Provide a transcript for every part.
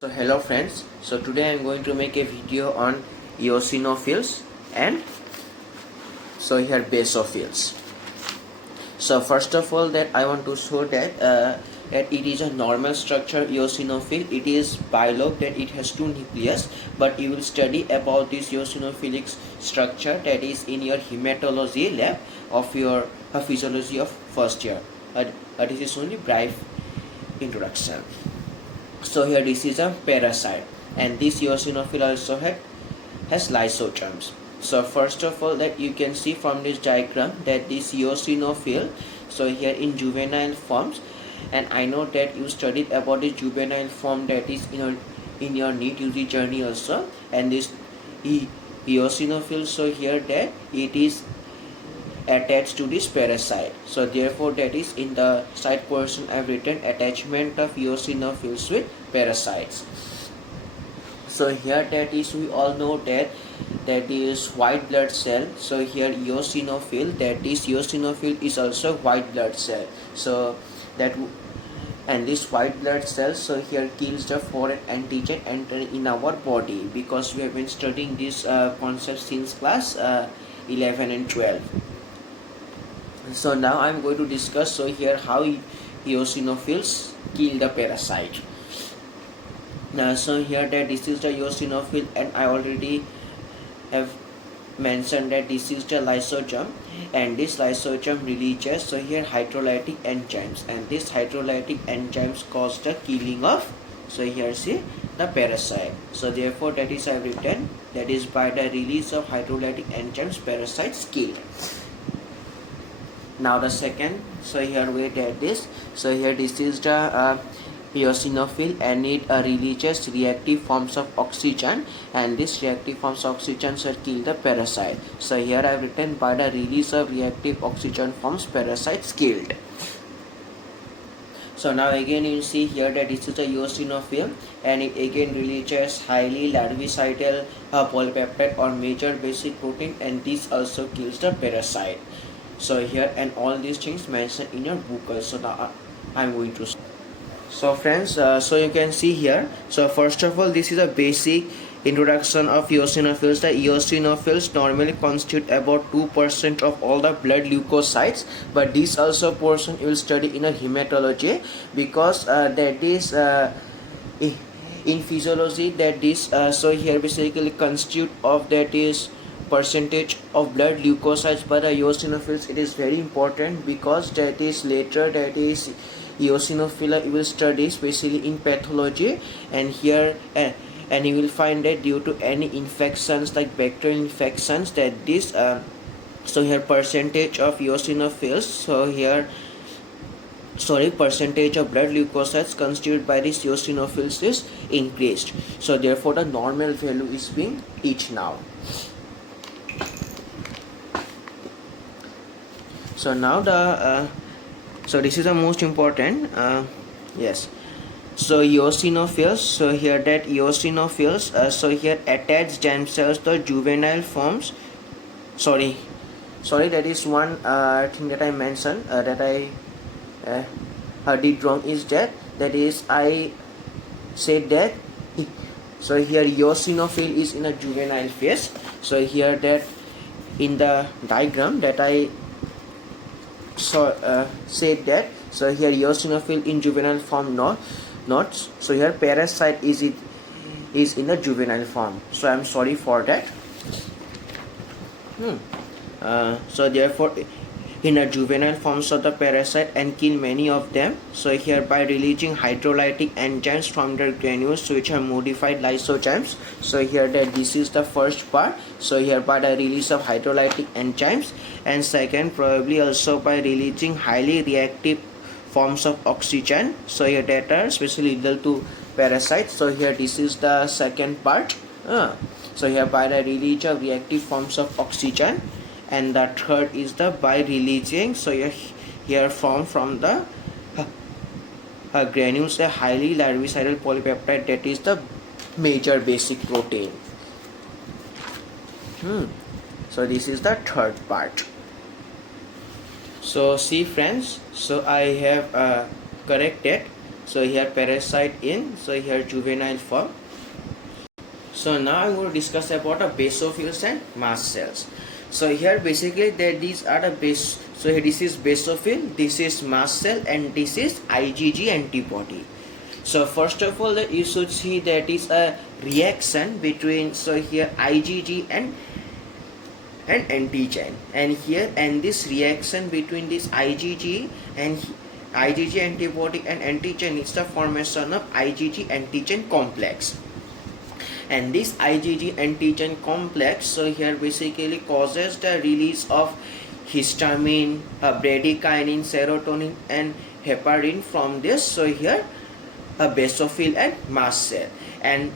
So hello friends, so today I am going to make a video on eosinophils and here basophils. So first of all that I want to show that it is a normal structure eosinophil. It is bilobed, that it has two nucleus, but you will study about this eosinophilic structure that is in your hematology lab of your physiology of first year. This is only brief introduction. So here this is a parasite, and this eosinophil also has lysosomes. So first of all that you can see from this diagram that this eosinophil, so here in juvenile forms, and I know that you studied about the juvenile form that is in your NEET UG journey also, and this eosinophil, so here that it is attached to this parasite. So therefore that is in the side portion I have written attachment of eosinophils with parasites. So here that is, we all know that is white blood cell. So here eosinophil, that is eosinophil is also white blood cell. So that and this white blood cell, so here kills the foreign antigen entering in our body, because we have been studying this concept since class 11 and 12. So now I am going to discuss here how eosinophils kill the parasite. Now so here that this is the eosinophil, and I already have mentioned that this is the lysosome, and this lysosome releases so here hydrolytic enzymes, and this hydrolytic enzymes cause the killing of here see the parasite. So therefore that is I have written that is by the release of hydrolytic enzymes parasites killed. Now the second, so here we get this, so here this is the eosinophil, and it releases reactive forms of oxygen, and this reactive forms of oxygen shall kill the parasite. So here I have written by the release of reactive oxygen forms parasites killed. So now again you see here that this is the eosinophil, and it again releases highly larvicidal polypeptide or major basic protein, and this also kills the parasite. So here, and all these things mentioned in your book. So now I'm going to. So friends, so you can see here. So first of all, this is a basic introduction of eosinophils. The eosinophils normally constitute about 2% of all the blood leukocytes, but this also portion you will study in a hematology, because that is in physiology that this so here basically constitute of that is percentage of blood leukocytes by the eosinophils. It is very important, because that is later that is eosinophil you will study especially in pathology, and here and you will find that due to any infections like bacterial infections that this so here percentage of eosinophils, so here percentage of blood leukocytes constituted by these eosinophils is increased. So therefore the normal value is being reached now. So now the so this is the most important yes. So eosinophils, so here that eosinophils so here attach themselves to juvenile forms. Sorry that is one thing that I mentioned that I did wrong, is that is I said that so here eosinophil is in a juvenile phase. So here that in the diagram that I said that so here eosinophil in juvenile form not so here parasite is in a juvenile form. So I'm sorry for that. So therefore in a juvenile forms of the parasite and kill many of them, so here by releasing hydrolytic enzymes from their granules which are modified lysosomes. So here that this is the first part, so here by the release of hydrolytic enzymes, and second probably also by releasing highly reactive forms of oxygen, so here that are especially lethal to parasites. So here this is the second part. So here by the release of reactive forms of oxygen, and the third is the by releasing so here from the granules a highly larvicidal polypeptide, that is the major basic protein. So this is the third part. So see friends, so I have corrected So here parasite in, so here juvenile form. So now I'm going to discuss about the basophils and mast cells. So here basically these are the base. So here this is basophil, this is mast cell, and this is IgG antibody. So first of all, you should see that is a reaction between, so here IgG and antigen, and here, and this reaction between this IgG and IgG antibody and antigen is the formation of IgG antigen complex. And this IgG antigen complex, so here basically causes the release of histamine, bradykinin, serotonin, and heparin from this, so here a basophil and mast cell. And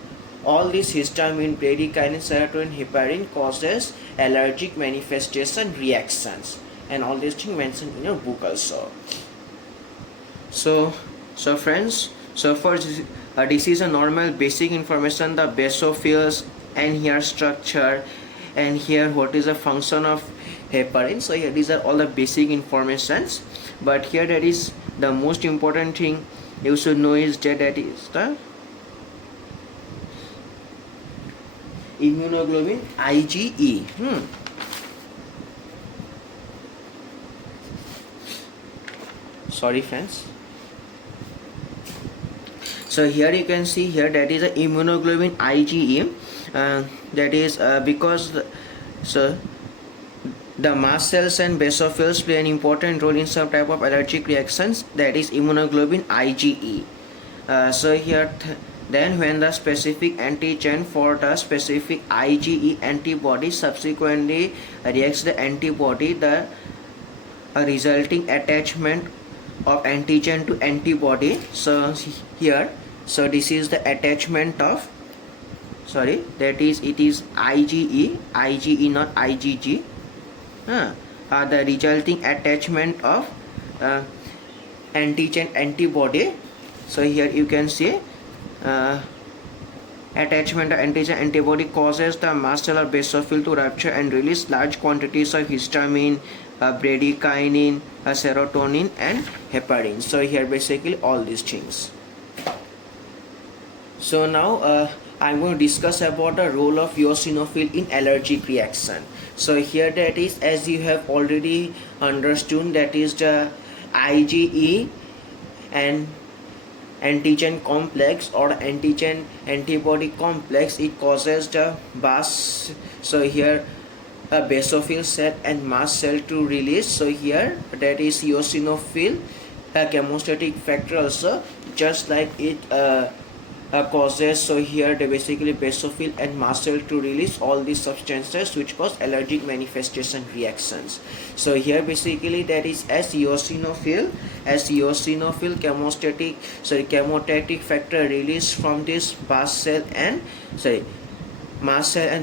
all this histamine, bradykinin, serotonin, heparin causes allergic manifestation reactions, and all these things mentioned in your book also. So friends, so first this is a normal basic information, the basophils, and here structure, and here what is the function of heparin. So here these are all the basic informations, but here that is the most important thing you should know is that is the immunoglobulin IgE. Sorry friends. So here you can see here that is a immunoglobulin IgE, that is because the mast cells and basophils play an important role in some type of allergic reactions, that is immunoglobulin IgE. So here then when the specific antigen for the specific IgE antibody subsequently reacts the antibody, the resulting attachment of antigen to antibody. So here, so this is the attachment of, sorry, that is it is IgE not IgG. The resulting attachment of antigen antibody. So here you can see attachment of antigen antibody causes the mast cell or basophil to rupture and release large quantities of histamine, bradykinin, serotonin, and heparin. So here basically all these things. So now I'm going to discuss about the role of eosinophil in allergic reaction. So here that is, as you have already understood, that is the IgE and antigen complex or antigen antibody complex. It causes the so here a basophil cell and mast cell to release. So here that is eosinophil, a chemostatic factor also, just like it causes, so here they basically basophil and mast cell to release all these substances which cause allergic manifestation reactions. So here basically that is as eosinophil chemotatic factor released from this mast cell and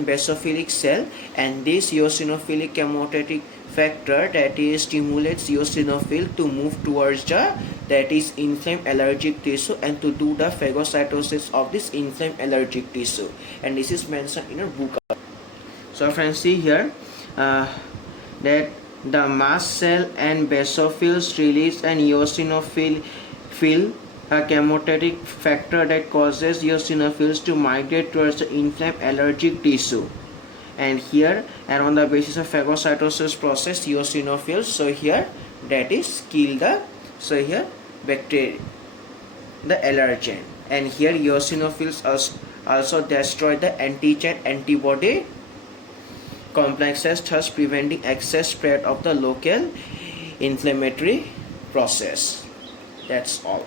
basophilic cell, and this eosinophilic chemotatic factor that is stimulates eosinophil to move towards the that is inflamed allergic tissue and to do the phagocytosis of this inflamed allergic tissue, and this is mentioned in a book. So friends, see here that the mast cell and basophils release an eosinophil a chemotatic factor that causes eosinophils to migrate towards the inflamed allergic tissue, and here, and on the basis of phagocytosis process, eosinophils, so here that is kill the, so here bacteria, the allergen, and here eosinophils also destroy the antigen antibody complexes, thus preventing excess spread of the local inflammatory process. That's all.